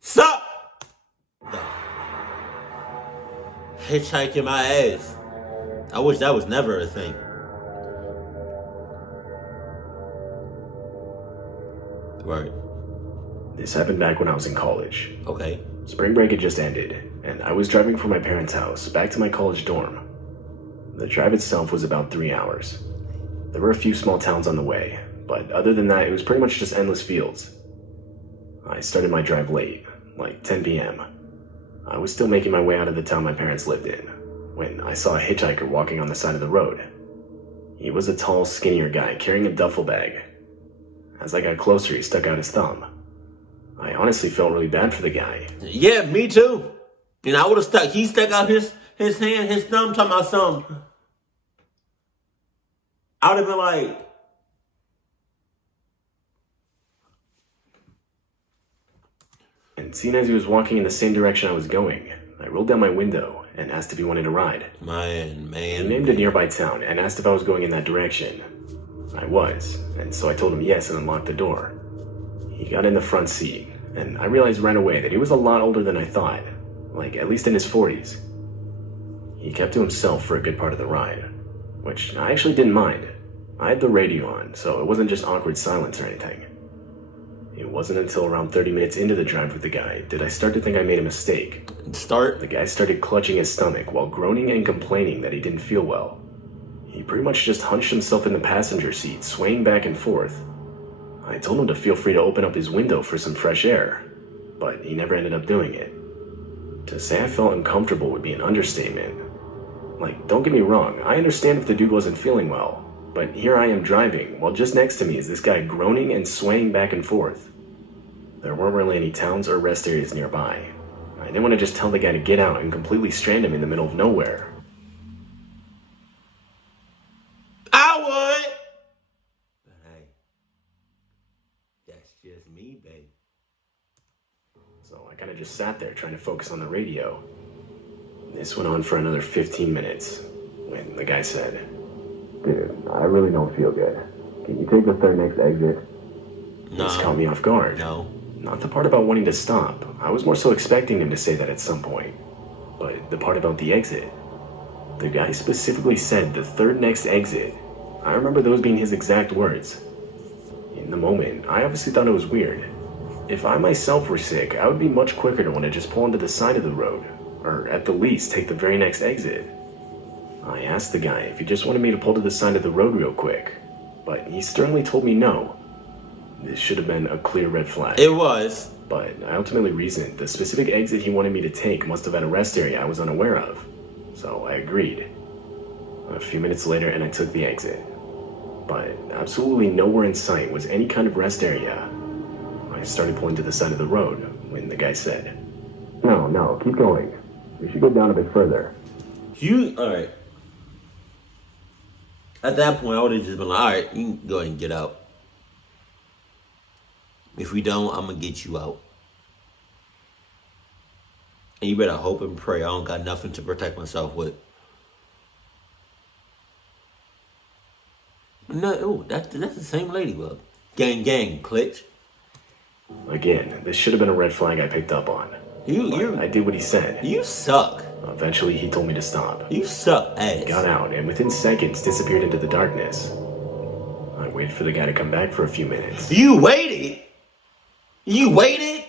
Sup? No. Hitchhiking my ass. I wish that was never a thing. Right. This happened back when I was in college. Okay. Spring break had just ended, and I was driving from my parents' house back to my college dorm. The drive itself was about 3 hours. There were a few small towns on the way, but other than that, it was pretty much just endless fields. I started my drive late, like 10 p.m. I was still making my way out of the town my parents lived in, when I saw a hitchhiker walking on the side of the road. He was a tall, skinnier guy carrying a duffel bag. As I got closer, he stuck out his thumb. I honestly felt really bad for the guy. Yeah, me too. And I would have stuck. He stuck out his hand, his thumb, talking about something. I would have been like, and seeing as he was walking in the same direction I was going, I rolled down my window and asked if he wanted a ride. Man. He named a nearby town and asked if I was going in that direction. I was, and so I told him yes and unlocked the door. He got in the front seat, and I realized right away that he was a lot older than I thought, like at least in his 40s. He kept to himself for a good part of the ride, which I actually didn't mind. I had the radio on, so it wasn't just awkward silence or anything. It wasn't until around 30 minutes into the drive with the guy did I start to think I made a mistake. The guy started clutching his stomach while groaning and complaining that he didn't feel well. He pretty much just hunched himself in the passenger seat, swaying back and forth. I told him to feel free to open up his window for some fresh air, but he never ended up doing it. To say I felt uncomfortable would be an understatement. Like, don't get me wrong, I understand if the dude wasn't feeling well, but here I am driving, while just next to me is this guy groaning and swaying back and forth. There weren't really any towns or rest areas nearby. I didn't want to just tell the guy to get out and completely strand him in the middle of nowhere. I would. But hey, that's just me, babe. So I kind of just sat there trying to focus on the radio. This went on for another 15 minutes, when the guy said, "Dude, I really don't feel good. Can you take the third next exit?" No. This caught me off guard. No. Not the part about wanting to stop. I was more so expecting him to say that at some point. But the part about the exit. The guy specifically said the third next exit. I remember those being his exact words. In the moment, I obviously thought it was weird. If I myself were sick, I would be much quicker to want to just pull onto the side of the road, or at the least take the very next exit. I asked the guy if he just wanted me to pull to the side of the road real quick, but he sternly told me no. This should have been a clear red flag. It was. But I ultimately reasoned the specific exit he wanted me to take must have had a rest area I was unaware of, so I agreed. A few minutes later and I took the exit. But absolutely nowhere in sight was any kind of rest area. I started pulling to the side of the road when the guy said, No, keep going. We should go down a bit further." Alright. At that point, I would have just been like, alright, you can go ahead and get out. If we don't, I'm going to get you out. And you better hope and pray I don't got nothing to protect myself with. No, that's the same ladybug. Gang, clutch. Again, this should have been a red flag I picked up on. I did what he said. You suck. Eventually, he told me to stop. You suck ass. Got out, and within seconds, disappeared into the darkness. I waited for the guy to come back for a few minutes. You waited? You waited?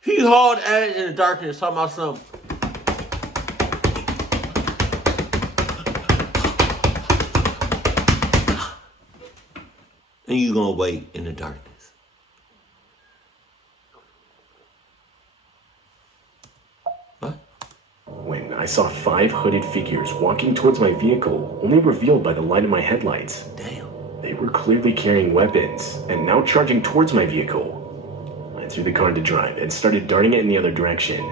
He hauled at it in the darkness, talking about something. And you gonna wait in the darkness. What? When I saw 5 hooded figures walking towards my vehicle, only revealed by the light of my headlights. Damn. They were clearly carrying weapons, and now charging towards my vehicle. I threw the car into drive and started darting it in the other direction.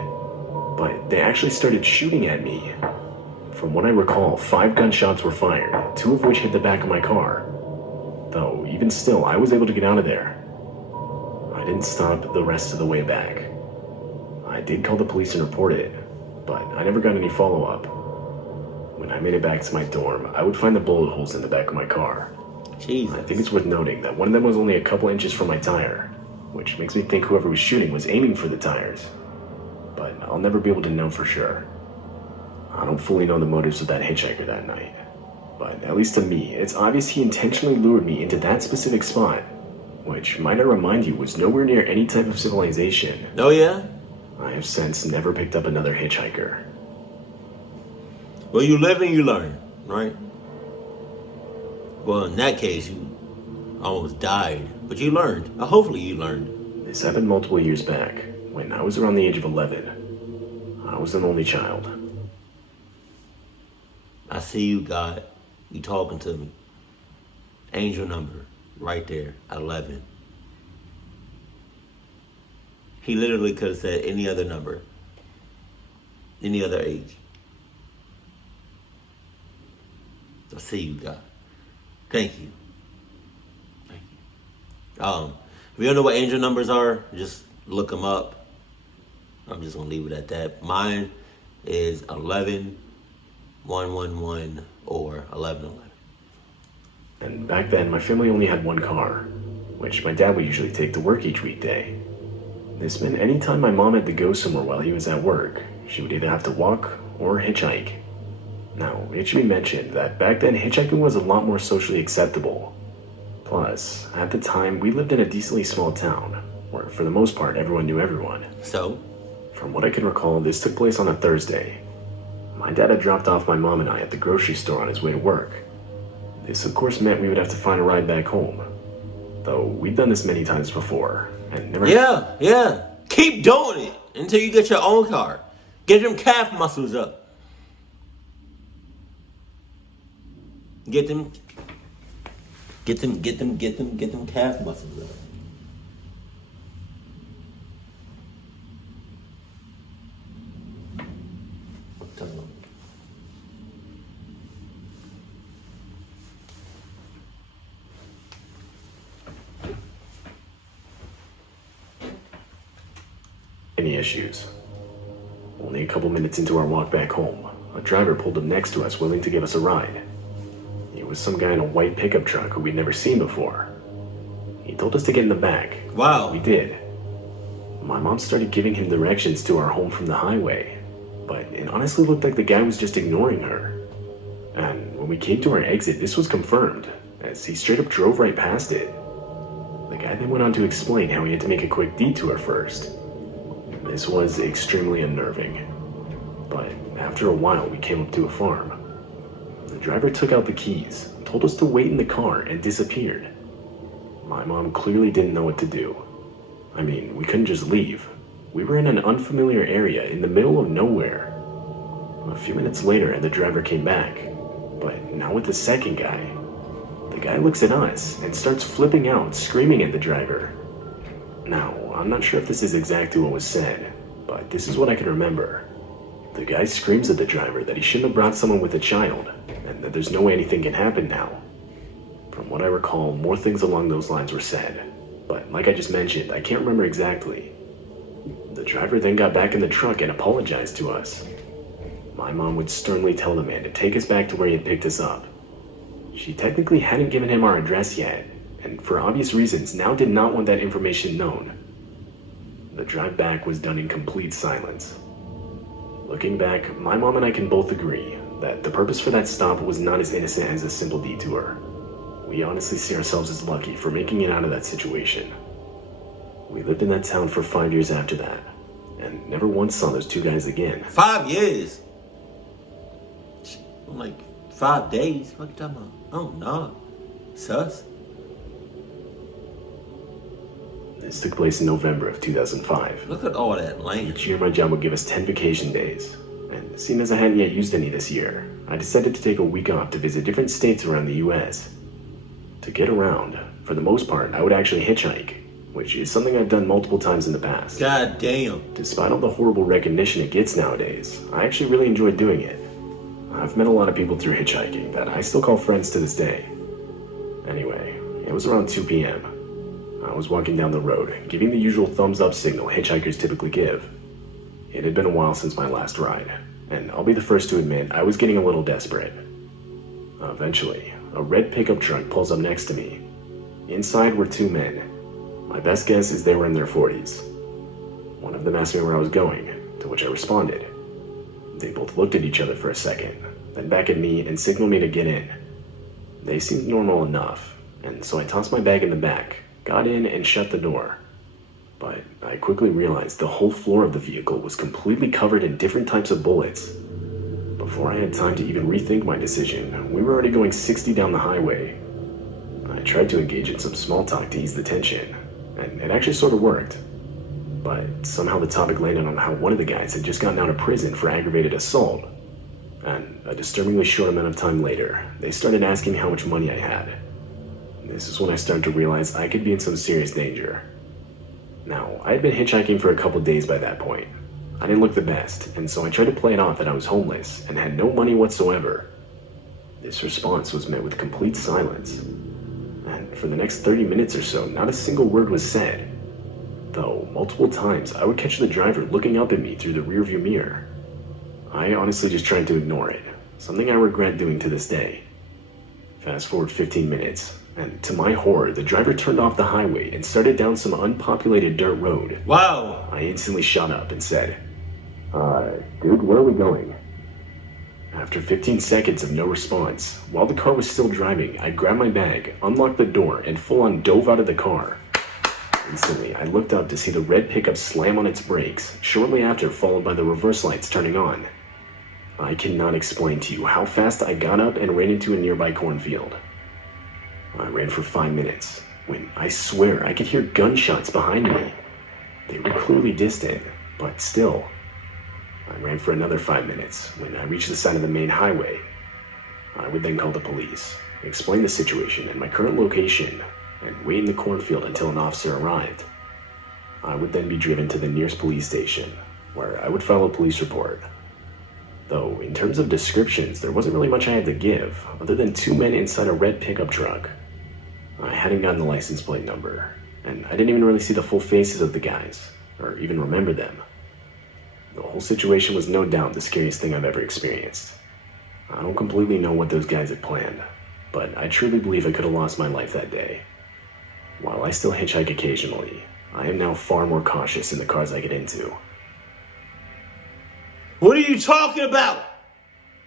But they actually started shooting at me. From what I recall, 5 gunshots were fired, 2 of which hit the back of my car. Though, even still, I was able to get out of there. I didn't stop the rest of the way back. I did call the police and report it, but I never got any follow-up. When I made it back to my dorm, I would find the bullet holes in the back of my car. Jesus. I think it's worth noting that one of them was only a couple inches from my tire. which makes me think whoever was shooting was aiming for the tires. But I'll never be able to know for sure. I don't fully know the motives of that hitchhiker that night, but at least to me, it's obvious he intentionally lured me into that specific spot, which, might I remind you, was nowhere near any type of civilization. Oh, yeah? I have since never picked up another hitchhiker. Well, you live and you learn, right? Well, in that case, you almost died, but you learned. Hopefully you learned. This happened multiple years back, when I was around the age of 11. I was an only child. I see you, God. You talking to me. Angel number, right there, 11. He literally could have said any other number, any other age. I see you, God. Thank you. Thank you. If you don't know what angel numbers are, just look them up. I'm just gonna leave it at that. Mine is 11, 111, or 1111. And back then, my family only had one car, which my dad would usually take to work each weekday. This meant anytime my mom had to go somewhere while he was at work, she would either have to walk or hitchhike. Now, it should be mentioned that back then hitchhiking was a lot more socially acceptable. Plus, at the time, we lived in a decently small town, where for the most part everyone knew everyone. So? From what I can recall, this took place on a Thursday. My dad had dropped off my mom and I at the grocery store on his way to work. This of course meant we would have to find a ride back home. Though we'd done this many times before, and never... Yeah. Keep doing it until you get your own car. Get them calf muscles up. Get them calf muscles up. Any issues. Only a couple minutes into our walk back home, a driver pulled up next to us willing to give us a ride. He was some guy in a white pickup truck who we'd never seen before. He told us to get in the back. Wow. We did. My mom started giving him directions to our home from the highway, but it honestly looked like the guy was just ignoring her. And when we came to our exit, this was confirmed, as he straight up drove right past it. The guy then went on to explain how he had to make a quick detour first. This was extremely unnerving, but after a while we came up to a farm. The driver took out the keys, told us to wait in the car, and disappeared. My mom clearly didn't know what to do. I mean, we couldn't just leave. We were in an unfamiliar area in the middle of nowhere. A few minutes later and the driver came back, but now with the second guy. The guy looks at us and starts flipping out, screaming at the driver. Now, I'm not sure if this is exactly what was said, but this is what I can remember. The guy screams at the driver that he shouldn't have brought someone with a child, and that there's no way anything can happen now. From what I recall, more things along those lines were said, but like I just mentioned, I can't remember exactly. The driver then got back in the truck and apologized to us. My mom would sternly tell the man to take us back to where he had picked us up. She technically hadn't given him our address yet, and for obvious reasons now did not want that information known. The drive back was done in complete silence. Looking back, my mom and I can both agree that the purpose for that stop was not as innocent as a simple detour. We honestly see ourselves as lucky for making it out of that situation. We lived in that town for 5 years after that, and never once saw those two guys again. 5 years? Like 5 days? What you talking about? Oh no. Sus. This took place in November of 2005. Look at all that land. Each year my job would give us 10 vacation days, and seeing as I hadn't yet used any this year, I decided to take a week off to visit different states around the US. To get around, for the most part, I would actually hitchhike, which is something I've done multiple times in the past. God damn. Despite all the horrible recognition it gets nowadays, I actually really enjoy doing it. I've met a lot of people through hitchhiking that I still call friends to this day. Anyway, it was around 2 p.m. I was walking down the road, giving the usual thumbs up signal hitchhikers typically give. It had been a while since my last ride, and I'll be the first to admit I was getting a little desperate. Eventually, a red pickup truck pulls up next to me. Inside were two men. My best guess is they were in their 40s. One of them asked me where I was going, to which I responded. They both looked at each other for a second, then back at me and signaled me to get in. They seemed normal enough, and so I tossed my bag in the back, got in, and shut the door. But I quickly realized the whole floor of the vehicle was completely covered in different types of bullets. Before I had time to even rethink my decision, we were already going 60 down the highway. I tried to engage in some small talk to ease the tension, and it actually sort of worked. But somehow the topic landed on how one of the guys had just gotten out of prison for aggravated assault. And a disturbingly short amount of time later, they started asking me how much money I had. This is when I started to realize I could be in some serious danger. Now, I had been hitchhiking for a couple days by that point. I didn't look the best, and so I tried to play it off that I was homeless and had no money whatsoever. This response was met with complete silence. And for the next 30 minutes or so, not a single word was said. Though, multiple times, I would catch the driver looking up at me through the rearview mirror. I honestly just tried to ignore it, something I regret doing to this day. Fast forward 15 minutes, and to my horror, the driver turned off the highway and started down some unpopulated dirt road. Wow. I instantly shot up and said, dude, where are we going? After 15 seconds of no response, while the car was still driving, I grabbed my bag, unlocked the door, and full-on dove out of the car. Instantly, I looked up to see the red pickup slam on its brakes, shortly after followed by the reverse lights turning on. I cannot explain to you how fast I got up and ran into a nearby cornfield. I ran for 5 minutes, when I swear I could hear gunshots behind me. They were clearly distant, but still. I ran for another 5 minutes, when I reached the side of the main highway. I would then call the police, explain the situation and my current location, and wait in the cornfield until an officer arrived. I would then be driven to the nearest police station, where I would file a police report. Though, in terms of descriptions, there wasn't really much I had to give, other than 2 men inside a red pickup truck. I hadn't gotten the license plate number, and I didn't even really see the full faces of the guys, or even remember them. The whole situation was no doubt the scariest thing I've ever experienced. I don't completely know what those guys had planned, but I truly believe I could have lost my life that day. While I still hitchhike occasionally, I am now far more cautious in the cars I get into. What are you talking about?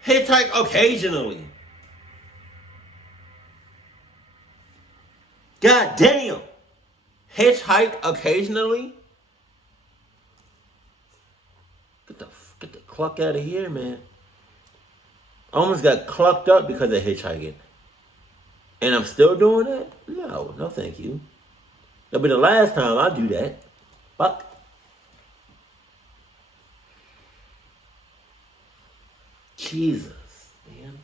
Hitchhike occasionally. God damn. Hitchhike occasionally? Get the cluck out of here, man. I almost got clucked up because of hitchhiking. And I'm still doing that? No thank you. That'll be the last time I do that. Fuck. Jesus, man.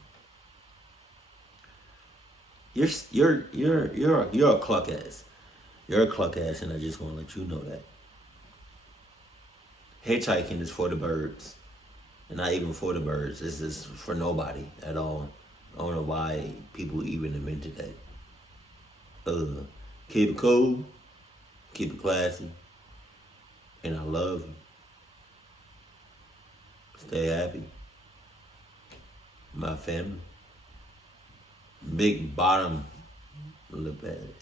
You're a cluck ass. You're a cluck ass, and I just want to let you know that. Hitchhiking is for the birds. And not even for the birds. This is for nobody at all. I don't know why people even invented that. Keep it cool. Keep it classy. And I love you. Stay happy. My family. Big bottom lip at it.